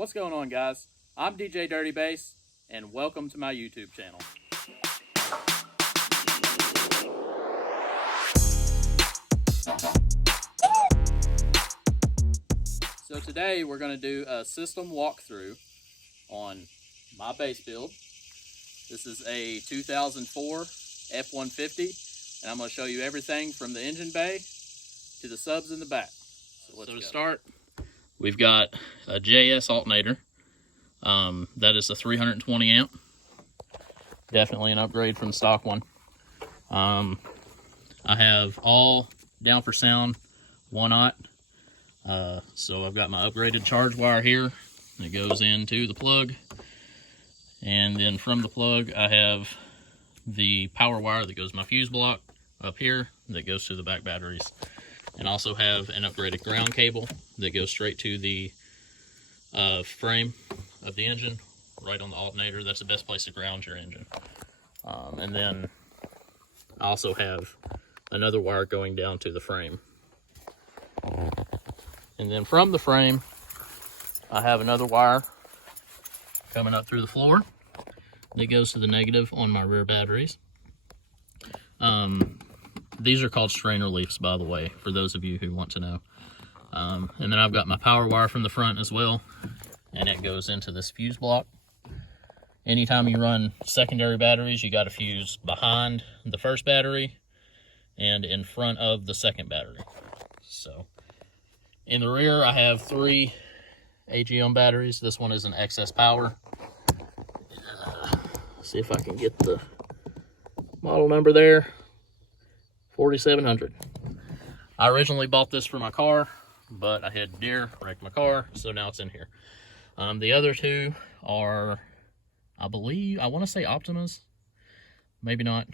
What's going on, guys? I'm DJ Dirty Bass, and welcome to my YouTube channel. So today we're going to do a system walkthrough on my bass build. This is a 2004 F-150, and I'm going to show you everything from the engine bay to the subs in the back. So to start, we've got a JS alternator. That is a 320 amp. Definitely an upgrade from the stock one. I have all down for sound 1/0. So I've got my upgraded charge wire here that goes into the plug. And then from the plug, I have the power wire that goes to my fuse block up here that goes to the back batteries. And also have an upgraded ground cable that goes straight to the frame of the engine, right on the alternator. That's the best place to ground your engine. And then I also have another wire going down to the frame. And then from the frame, I have another wire coming up through the floor that goes to the negative on my rear batteries. These are called strain reliefs, by the way, for those of you who want to know. And then I've got my power wire from the front as well, and it goes into this fuse block. Anytime you run secondary batteries, you got to fuse behind the first battery and in front of the second battery. So in the rear, I have 3 AGM batteries. This one is an excess power. See if I can get the model number there. 4700. I originally bought this for my car, but I had deer, wrecked my car, so now it's in here. The other 2 are, I want to say Optimas, maybe not,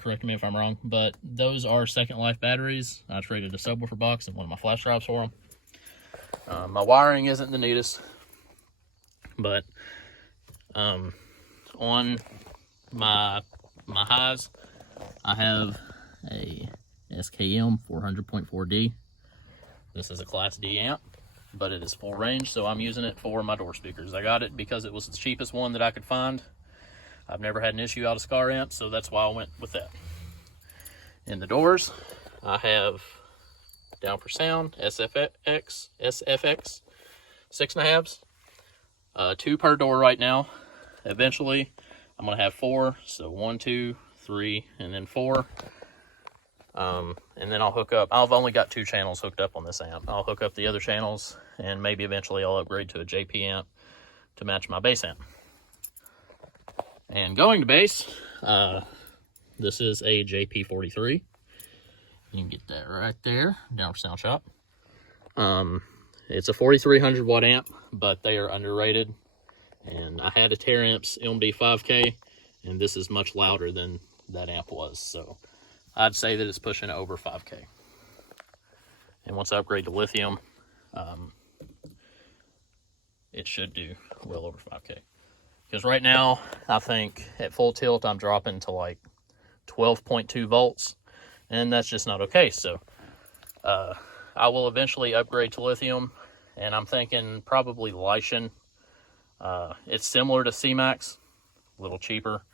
correct me if I'm wrong, but those are second life batteries. I traded a subwoofer box and one of my flash drives for them. My wiring isn't the neatest, but on my highs, I have a SKM 400.4D. This is a Class D amp, but it is full range, so I'm using it for my door speakers. I got it because it was the cheapest one that I could find. I've never had an issue out of skar amps, so that's why I went with that. In the doors, I have down for sound SFX 6.5s, 2 per door right now. Eventually I'm gonna have 4, so 1, 2, 3, and then 4. And then I'll hook up, I've only got 2 channels hooked up on this amp. I'll hook up the other channels, and maybe eventually I'll upgrade to a JP amp to match my bass amp. And going to bass, this is a JP43. You can get that right there, down for sound shop. It's a 4300 watt amp, but they are underrated. And I had a Tear Amps MD 5K, and this is much louder than that amp was. So I'd say that it's pushing over 5K. And once I upgrade to lithium, it should do well over 5K. Because right now, I think at full tilt, I'm dropping to like 12.2 volts, and that's just not okay. So I will eventually upgrade to lithium, and I'm thinking probably Lycian. It's similar to C-Max, a little cheaper.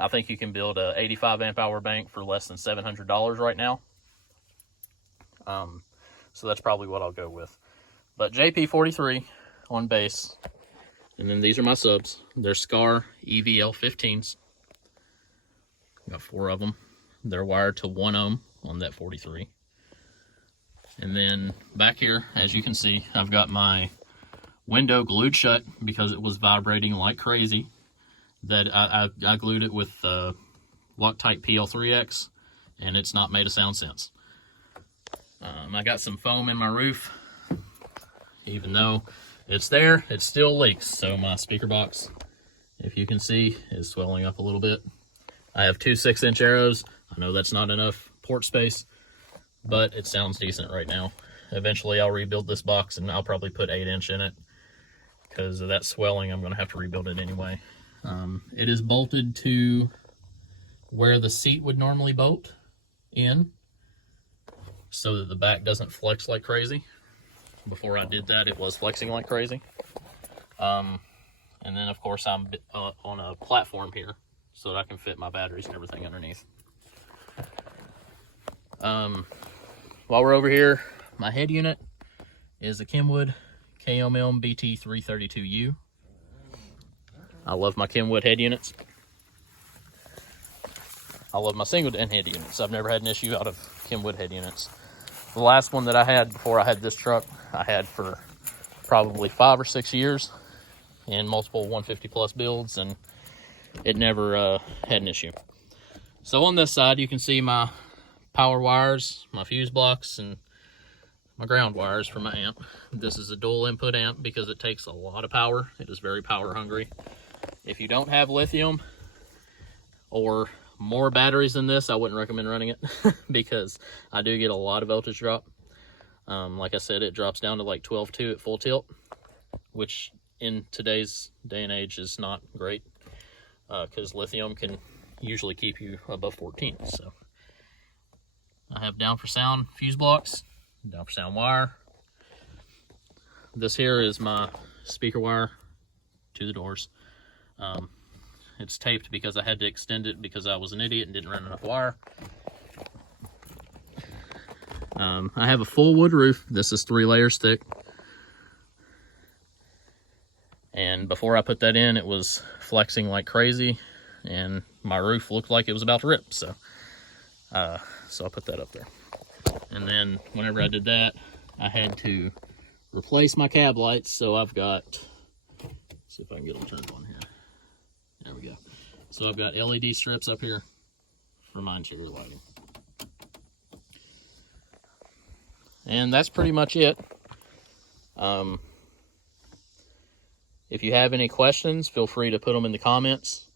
I think you can build a 85 amp hour bank for less than $700 right now. So that's probably what I'll go with. But JP43 on bass. And then these are my subs. They're skar EVL15s. Got 4 of them. They're wired to 1 ohm on that 43. And then back here, as you can see, I've got my window glued shut because it was vibrating like crazy. That I glued it with Loctite PL3X, and it's not made a sound since. I got some foam in my roof. Even though it's there, it still leaks. So my speaker box, if you can see, is swelling up a little bit. I have 2 6-inch arrows. I know that's not enough port space, but it sounds decent right now. Eventually I'll rebuild this box, and I'll probably put 8-inch in it. Because of that swelling, I'm going to have to rebuild it anyway. It is bolted to where the seat would normally bolt in, so that the back doesn't flex like crazy. before I did that, it was flexing like crazy. And then of course I'm on a platform here so that I can fit my batteries and everything underneath. While we're over here, my head unit is a Kenwood KMM BT332U. I love my Kenwood head units. I love my single den head units. I've never had an issue out of Kenwood head units. The last one that I had before I had this truck, I had for probably 5 or 6 years in multiple 150 plus builds, and it never had an issue. So on this side, you can see my power wires, my fuse blocks, and my ground wires for my amp. This is a dual input amp because it takes a lot of power. It is very power hungry. If you don't have lithium or more batteries than this, I wouldn't recommend running it because I do get a lot of voltage drop. Like I said, it drops down to like 12.2 at full tilt, which in today's day and age is not great because lithium can usually keep you above 14. So I have down for sound fuse blocks, down for sound wire. This here is my speaker wire to the doors. It's taped because I had to extend it because I was an idiot and didn't run enough wire. I have a full wood roof. This is 3 layers thick. And before I put that in, it was flexing like crazy, and my roof looked like it was about to rip. So I put that up there. And then whenever I did that, I had to replace my cab lights. So I've got, let's see if I can get them turned on here. There we go. So I've got LED strips up here for my interior lighting. And that's pretty much it. If you have any questions, feel free to put them in the comments,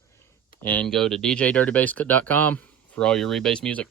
and go to djdirtybass.com for all your rebase music.